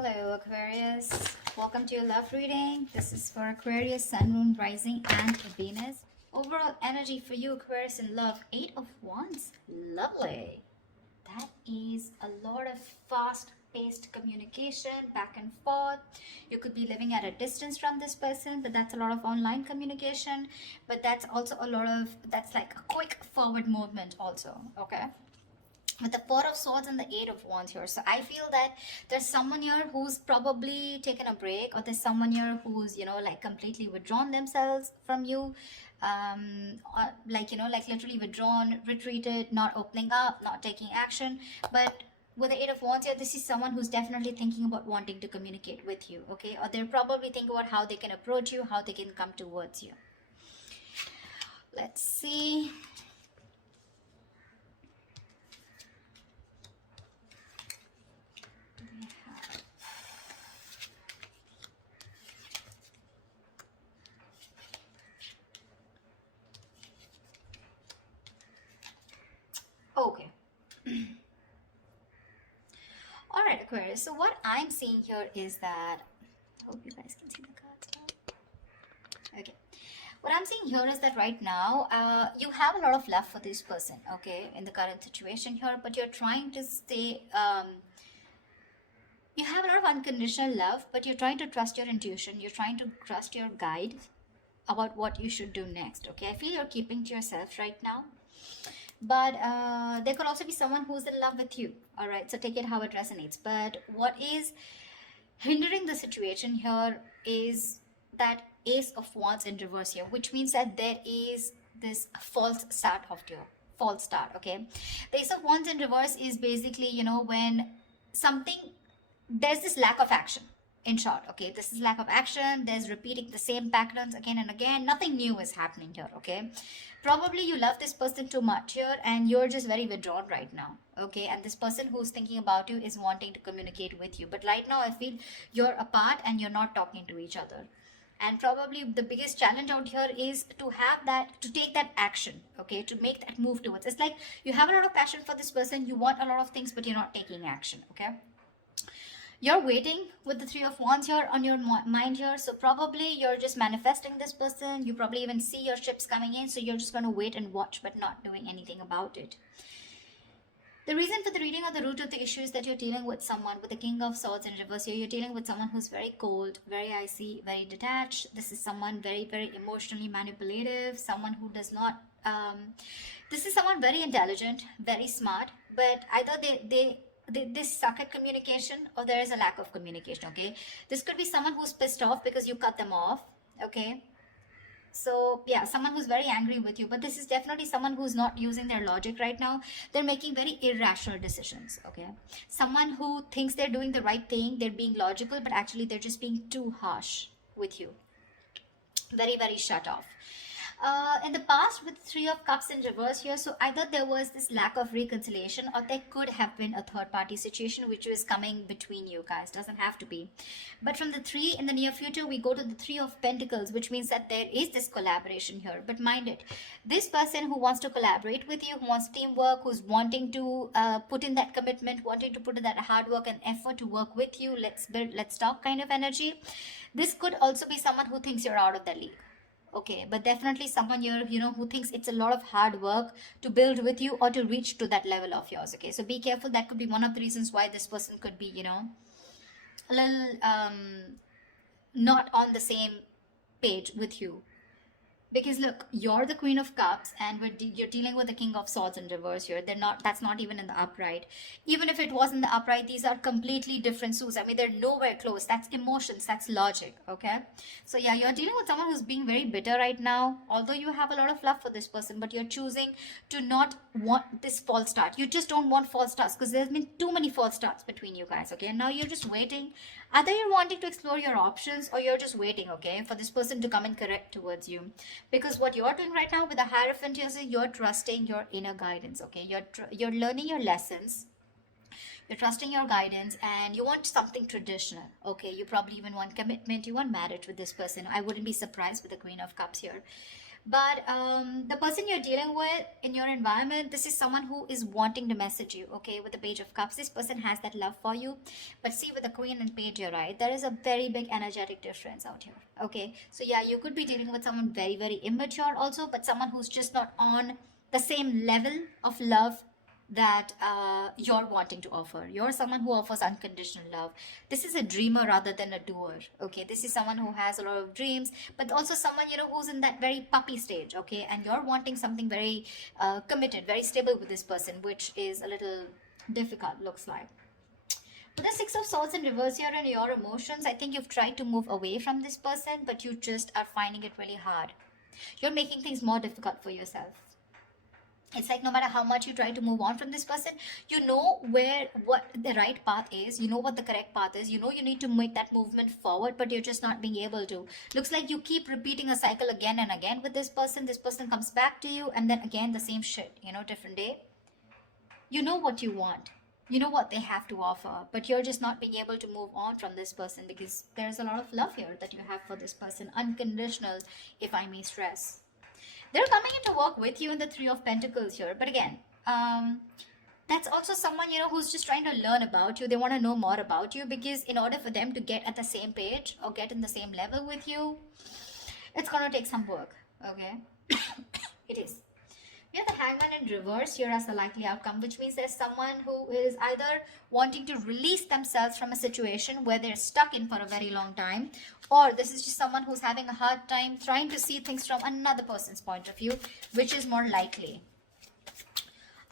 Hello Aquarius, welcome to your love reading. This is for Aquarius, Sun, Moon, Rising and Venus. Overall energy for you Aquarius in love, 8 of Wands. Lovely. That is a lot of fast paced communication back and forth. You could be living at a distance from this person, but that's a lot of online communication. But that's also a lot of, that's like a quick forward movement also, okay? With the Four of Swords and the Eight of Wands here. So I feel that there's someone here who's probably taken a break, or there's someone here who's, like completely withdrawn themselves from you. Or like literally withdrawn, retreated, not opening up, not taking action. But with the Eight of Wands here, this is someone who's definitely thinking about wanting to communicate with you, okay? Or they're probably thinking about how they can approach you, how they can come towards you. Let's see. Okay. All right, Aquarius. So what I'm seeing here is that, I hope you guys can see the cards now. Okay. What I'm seeing here is that right now, you have a lot of love for this person, okay, in the current situation here, but you're trying to stay, you have a lot of unconditional love, but you're trying to trust your intuition. You're trying to trust your guide about what you should do next, okay? I feel you're keeping to yourself right now. But there could also be someone who's in love with you, all right? So take it how it resonates. But what is hindering the situation here is that Ace of Wands in reverse here, which means that there is this false start of your false start, okay? The Ace of Wands in reverse is basically, when something, there's this lack of action. In short, okay, this is lack of action. There's repeating the same patterns again and again. Nothing new is happening here, okay? Probably you love this person too much here and you're just very withdrawn right now, okay? And this person who's thinking about you is wanting to communicate with you. But right now I feel you're apart and you're not talking to each other. And probably the biggest challenge out here is to have that, to take that action, okay? To make that move towards. It's like you have a lot of passion for this person. You want a lot of things, but you're not taking action, okay? You're waiting with the Three of Wands here on your mind here. So probably you're just manifesting this person. You probably even see your ships coming in. So you're just going to wait and watch, but not doing anything about it. The reason for the reading or the root of the issue is that you're dealing with someone with the King of Swords in reverse here. You're dealing with someone who's very cold, very icy, very detached. This is someone very, very emotionally manipulative. Someone who does not... this is someone very intelligent, very smart. But either they suck at communication or there is a lack of communication, okay? This could be someone who's pissed off because you cut them off, okay? So yeah, someone who's very angry with you, but this is definitely someone who's not using their logic right now. They're making very irrational decisions, okay? Someone who thinks they're doing the right thing, they're being logical, but actually they're just being too harsh with you. Very, very shut off. In the past with Three of Cups in reverse here, so either there was this lack of reconciliation or there could have been a third party situation which was coming between you guys. Doesn't have to be. But from the 3 in the near future, we go to the 3 of Pentacles, which means that there is this collaboration here. But mind it, this person who wants to collaborate with you, who wants teamwork, who's wanting to put in that commitment, wanting to put in that hard work and effort to work with you, let's build, let's talk kind of energy. This could also be someone who thinks you're out of the league. Okay, but definitely someone here, who thinks it's a lot of hard work to build with you or to reach to that level of yours, okay? So be careful. That could be one of the reasons why this person could be, a little not on the same page with you. Because look, you're the Queen of Cups and you're dealing with the King of Swords in reverse here. That's not even in the upright. Even if it was in the upright, these are completely different suits. I mean, they're nowhere close. That's emotions, that's logic, okay? So yeah, you're dealing with someone who's being very bitter right now. Although you have a lot of love for this person, but you're choosing to not want this false start. You just don't want false starts because there's been too many false starts between you guys, okay? And now you're just waiting. Either you're wanting to explore your options or you're just waiting, okay, for this person to come and correct towards you. Because what you're doing right now with the Hierophant is you're trusting your inner guidance, okay? You're learning your lessons. You're trusting your guidance and you want something traditional, okay? You probably even want commitment. You want marriage with this person. I wouldn't be surprised with the Queen of Cups here. But the person you're dealing with in your environment, this is someone who is wanting to message you, okay? With the Page of Cups, this person has that love for you. But see, with the Queen and Page, you're right, there is a very big energetic difference out here, okay? So yeah, you could be dealing with someone very, very immature also, but someone who's just not on the same level of love that you're wanting to offer. You're someone who offers unconditional love. This is a dreamer rather than a doer, okay? This is someone who has a lot of dreams, but also someone, you know, who's in that very puppy stage, okay? And you're wanting something very committed, very stable with this person, which is a little difficult, looks like. With the Six of Swords in reverse here and your emotions, I think you've tried to move away from this person, but you just are finding it really hard. You're making things more difficult for yourself. It's like no matter how much you try to move on from this person, you know what the right path is, you know what the correct path is, you know you need to make that movement forward, but you're just not being able to. Looks like you keep repeating a cycle again and again with this person. This person comes back to you, and then again the same shit, you know, different day. You know what you want, you know what they have to offer, but you're just not being able to move on from this person because there's a lot of love here that you have for this person, unconditional, if I may stress. They're coming in to work with you in the Three of Pentacles here, but again, that's also someone, you know, who's just trying to learn about you. They want to know more about you, because in order for them to get at the same page or get in the same level with you, it's gonna take some work, okay? It is. We have the Hangman in reverse here as the likely outcome, which means there's someone who is either wanting to release themselves from a situation where they're stuck in for a very long time, or this is just someone who's having a hard time trying to see things from another person's point of view, which is more likely.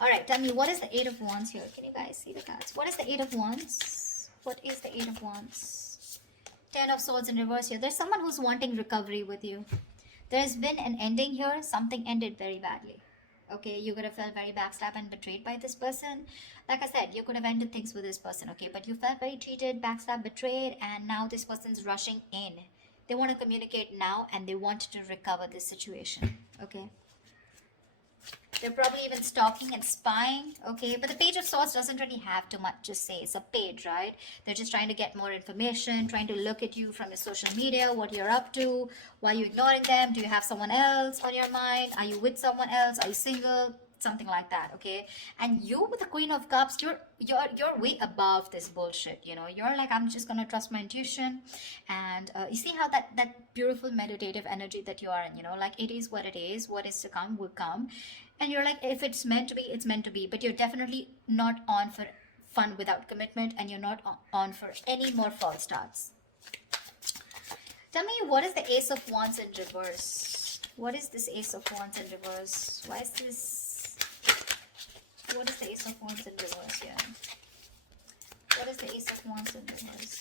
All right, tell me, what is the Eight of Wands here? Can you guys see the cards? What is the Eight of Wands? What is the Eight of Wands? Ten of Swords in reverse here. There's someone who's wanting recovery with you. There's been an ending here. Something ended very badly. Okay, you could have felt very backstabbed and betrayed by this person. Like I said, you could have ended things with this person, okay? But you felt very cheated, backstabbed, betrayed, and now this person's rushing in. They want to communicate now, and they want to recover this situation, okay? They're probably even stalking and spying, okay? But the Page of Swords doesn't really have too much to say. It's a page, right? They're just trying to get more information, trying to look at you from your social media, what you're up to, why are you ignoring them, do you have someone else on your mind, are you with someone else, are you single, something like that, okay? And you with the Queen of Cups, you're way above this bullshit, you know? You're like, I'm just gonna trust my intuition. And you see how that beautiful meditative energy that you are in, you know, like it is, what is to come will come. And you're like, if it's meant to be, it's meant to be. But you're definitely not on for fun without commitment, and you're not on for any more false starts. Tell me, what is the Ace of Wands in reverse? What is this Ace of Wands in reverse? Why is this? What is the Ace of Wands in reverse here? What is the Ace of Wands in reverse?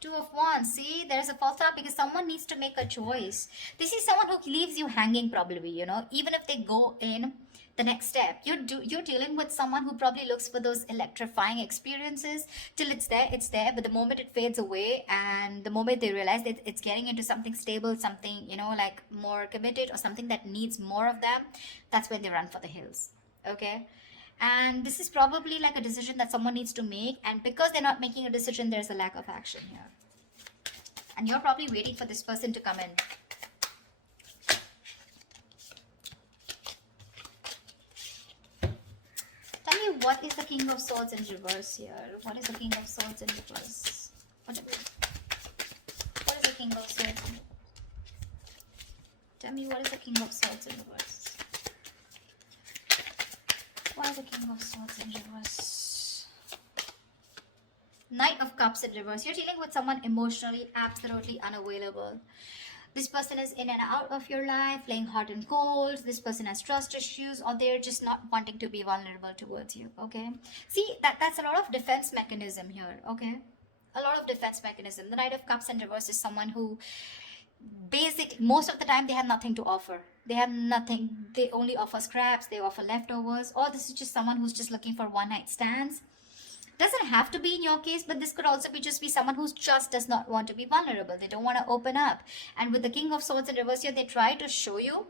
Two of Wands. See, there's a false start because someone needs to make a choice. This is someone who leaves you hanging probably, you know, even if they go in the next step. You're dealing with someone who probably looks for those electrifying experiences. Till it's there, but the moment it fades away and the moment they realize that it's getting into something stable, something, you know, like more committed or something that needs more of them, that's when they run for the hills, okay? And this is probably like a decision that someone needs to make, and because they're not making a decision, there's a lack of action here. And you're probably waiting for this person to come in. Tell me, what is the King of Swords in reverse here? What is the King of Swords in reverse? What is the King of Swords? Tell me, what is the King of Swords in reverse? Why is the King of Swords in reverse? Knight of Cups in reverse. You're dealing with someone emotionally absolutely unavailable. This person is in and out of your life, playing hot and cold. This person has trust issues, or they're just not wanting to be vulnerable towards you, okay? See, that's a lot of defense mechanism here, okay? A lot of defense mechanism. The Knight of Cups in reverse is someone who most of the time they have nothing to offer. They have nothing. They only offer scraps, they offer leftovers, or this is just someone who's just looking for one night stands. Doesn't have to be in your case, but this could also be someone who just does not want to be vulnerable. They don't want to open up. And with the King of Swords in reverse here, they try to show you,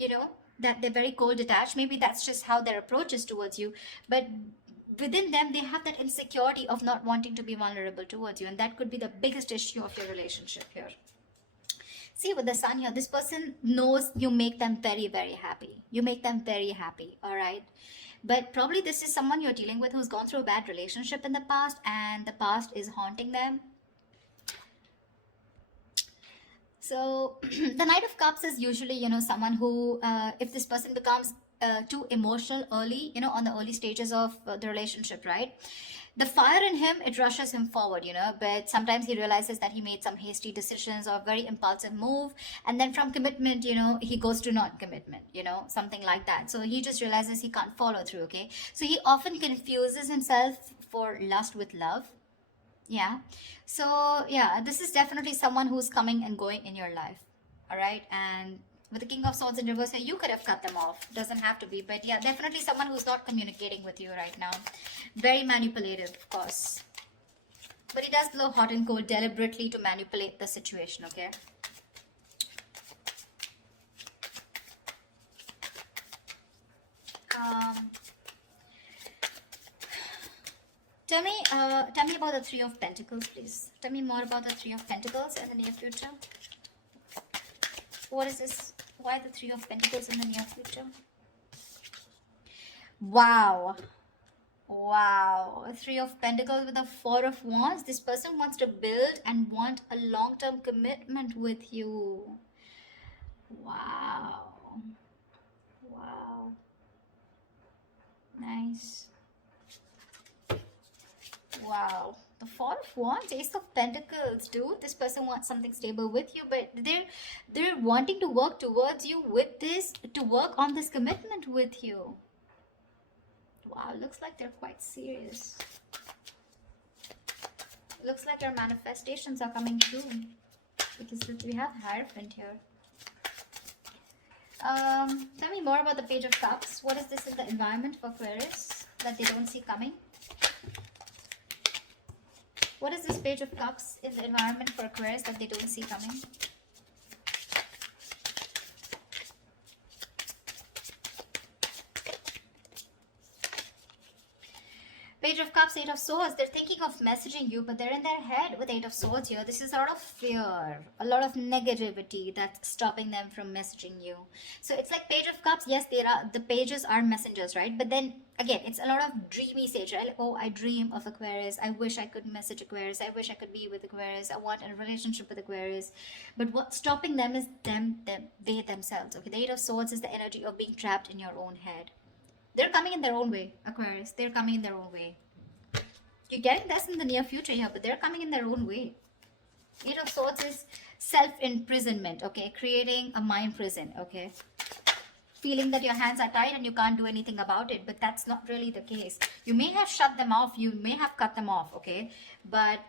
you know, that they're very cold detached. Maybe that's just how their approach is towards you, but within them, they have that insecurity of not wanting to be vulnerable towards you, and that could be the biggest issue of your relationship here. See, with the sun here, this person knows you make them very, very happy. You make them very happy, all right? But probably this is someone you're dealing with who's gone through a bad relationship in the past, and the past is haunting them. So the Knight of Cups is usually, someone who, if this person becomes too emotional early, on the early stages of the relationship, right? The fire in him, it rushes him forward, but sometimes he realizes that he made some hasty decisions or very impulsive move. And then from commitment, he goes to non-commitment, something like that. So he just realizes he can't follow through, okay? So he often confuses himself for lust with love. Yeah. So, yeah, this is definitely someone who's coming and going in your life. All right. And with the King of Swords in reverse, you could have cut them off. Doesn't have to be. But yeah, definitely someone who's not communicating with you right now. Very manipulative, of course. But he does blow hot and cold deliberately to manipulate the situation, okay? Tell me about the Three of Pentacles, please. Tell me more about the Three of Pentacles in the near future. What is this? Why the Three of Pentacles in the near future? Wow. Wow. Three of Pentacles with the Four of Wands. This person wants to build and want a long-term commitment with you. Wow. Wow. Nice. Wow, the Four of Wands, Ace of Pentacles, dude. This person wants something stable with you, but they're wanting to work towards you with this, to work on this commitment with you. Wow, looks like they're quite serious. Looks like your manifestations are coming true, because we have Hierophant here. Tell me more about the Page of Cups. What is this in the environment for Aquarius that they don't see coming? What is this Page of Cups in the environment for Aquarius that they don't see coming? Page of Cups, Eight of Swords. They're thinking of messaging you, but they're in their head with Eight of Swords here. This is a lot of fear, a lot of negativity that's stopping them from messaging you. So it's like Page of Cups. Yes, the pages are messengers, right? But then again, it's a lot of dreamy stage, right? Like, oh, I dream of Aquarius. I wish I could message Aquarius. I wish I could be with Aquarius. I want a relationship with Aquarius. But what's stopping them is they themselves. Okay, the Eight of Swords is the energy of being trapped in your own head. They're coming in their own way, Aquarius. They're coming in their own way. You're getting this in the near future here, but they're coming in their own way. Eight of Swords is self-imprisonment, okay? Creating a mind prison, okay? Feeling that your hands are tied and you can't do anything about it, but that's not really the case. You may have shut them off, you may have cut them off, okay? But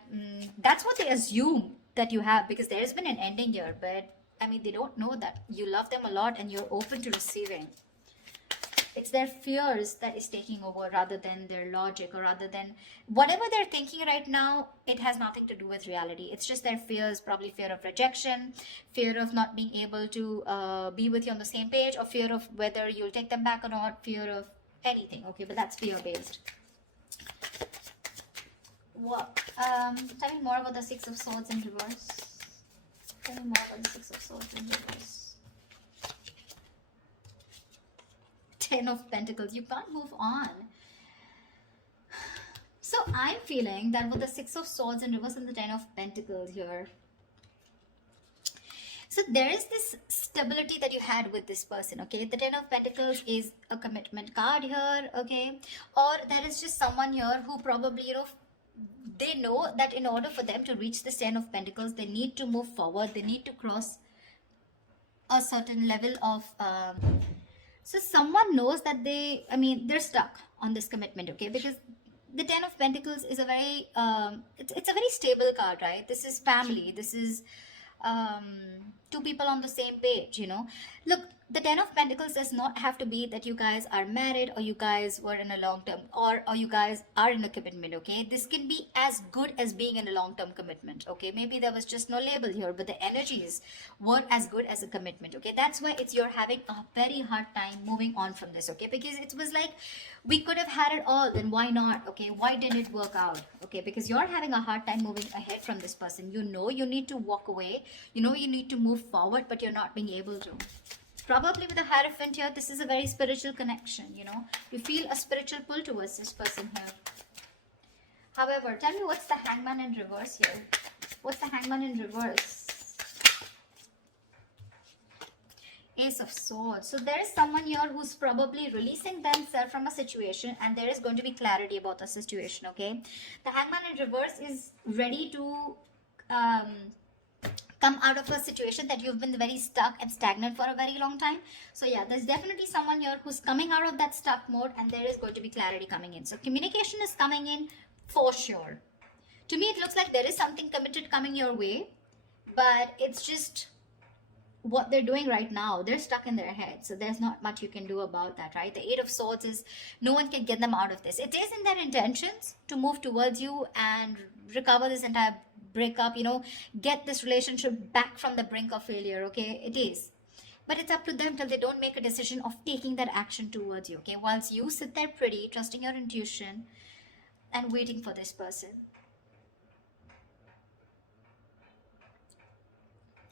that's what they assume that you have, because there has been an ending here, but I mean, they don't know that you love them a lot and you're open to receiving. It's their fears that is taking over rather than their logic, or rather than whatever they're thinking right now. It has nothing to do with reality. It's just their fears, probably fear of rejection, fear of not being able to be with you on the same page, or fear of whether you'll take them back or not, fear of anything, okay? But that's fear-based. What? Tell me more about the Six of Swords in reverse. Tell me more about the Six of Swords in reverse. Ten of Pentacles. You can't move on. So I'm feeling that with the Six of Swords in reverse and the Ten of Pentacles here, so there is this stability that you had with this person, okay? The Ten of Pentacles is a commitment card here, okay? Or there is just someone here who probably, they know that in order for them to reach this Ten of Pentacles, they need to move forward. They need to cross a certain level of... So someone knows that they're stuck on this commitment, okay? Because the Ten of Pentacles is a very, it's a very stable card, right? This is family. This is two people on the same page, you know. Look, the Ten of Pentacles does not have to be that you guys are married or you guys were in a long term, or you guys are in a commitment, okay? This can be as good as being in a long term commitment, okay? Maybe there was just no label here, but the energies were as good as a commitment, okay? That's why it's you're having a very hard time moving on from this, okay? Because it was like, we could have had it all, then why not, okay? Why didn't it work out, okay? Because you're having a hard time moving ahead from this person. You know you need to walk away, you know you need to move forward, but you're not being able to. Probably with the Hierophant here, this is a very spiritual connection, you know. You feel a spiritual pull towards this person here. However, tell me, what's the Hangman in reverse here? What's the Hangman in reverse? Ace of Swords. So there is someone here who's probably releasing themselves from a situation, and there is going to be clarity about the situation, okay? The Hangman in reverse is ready to come out of a situation that you've been very stuck and stagnant for a very long time. So yeah, there's definitely someone here who's coming out of that stuck mode, and there is going to be clarity coming in. So communication is coming in for sure. To me, it looks like there is something committed coming your way, but it's just what they're doing right now. They're stuck in their head, so there's not much you can do about that, right? The Eight of Swords is, no one can get them out of this. It is in their intentions to move towards you and recover this entire breakup, you know, get this relationship back from the brink of failure, okay? It is, but it's up to them till they don't make a decision of taking that action towards you, okay? Whilst you sit there pretty, trusting your intuition and waiting for this person.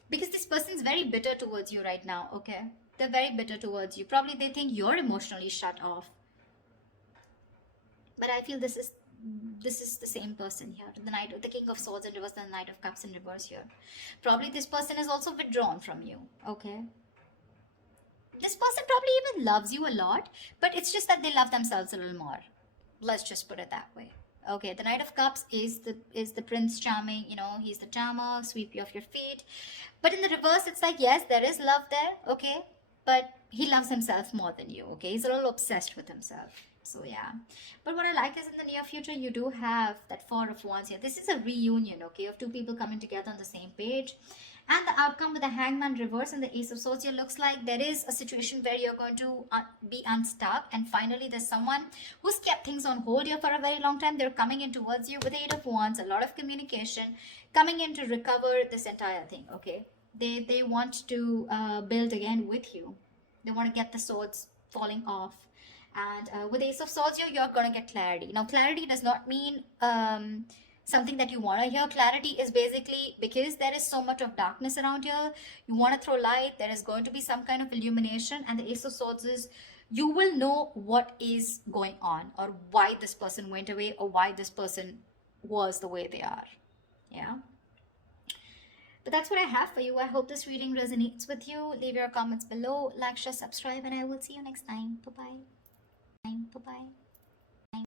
Because this person is very bitter towards you right now, okay? They're very bitter towards you. Probably they think you're emotionally shut off. But I feel this is the same person here. The King of Swords in reverse, the Knight of Cups in reverse here. Probably this person is also withdrawn from you, okay? This person probably even loves you a lot, but it's just that they love themselves a little more. Let's just put it that way. Okay, the Knight of Cups is the Prince Charming, you know, he's the charmer, sweep you off your feet. But in the reverse, it's like, yes, there is love there, okay? But he loves himself more than you, okay? He's a little obsessed with himself. So yeah. But what I like is in the near future, you do have that Four of Wands here. This is a reunion, okay, of two people coming together on the same page. And the outcome with the Hangman reverse and the Ace of Swords here looks like there is a situation where you're going to be unstuck. And finally, there's someone who's kept things on hold here for a very long time. They're coming in towards you with the Eight of Wands, a lot of communication, coming in to recover this entire thing, okay? They want to build again with you. They want to get the swords falling off. And with Ace of Swords here, you're going to get clarity. Now, clarity does not mean something that you want to hear. Clarity is basically because there is so much of darkness around here, you want to throw light. There is going to be some kind of illumination, and the Ace of Swords is, you will know what is going on, or why this person went away, or why this person was the way they are. Yeah, but that's what I have for you. I hope this reading resonates with you. Leave your comments below, like, share, subscribe, and I will see you next time. Bye bye.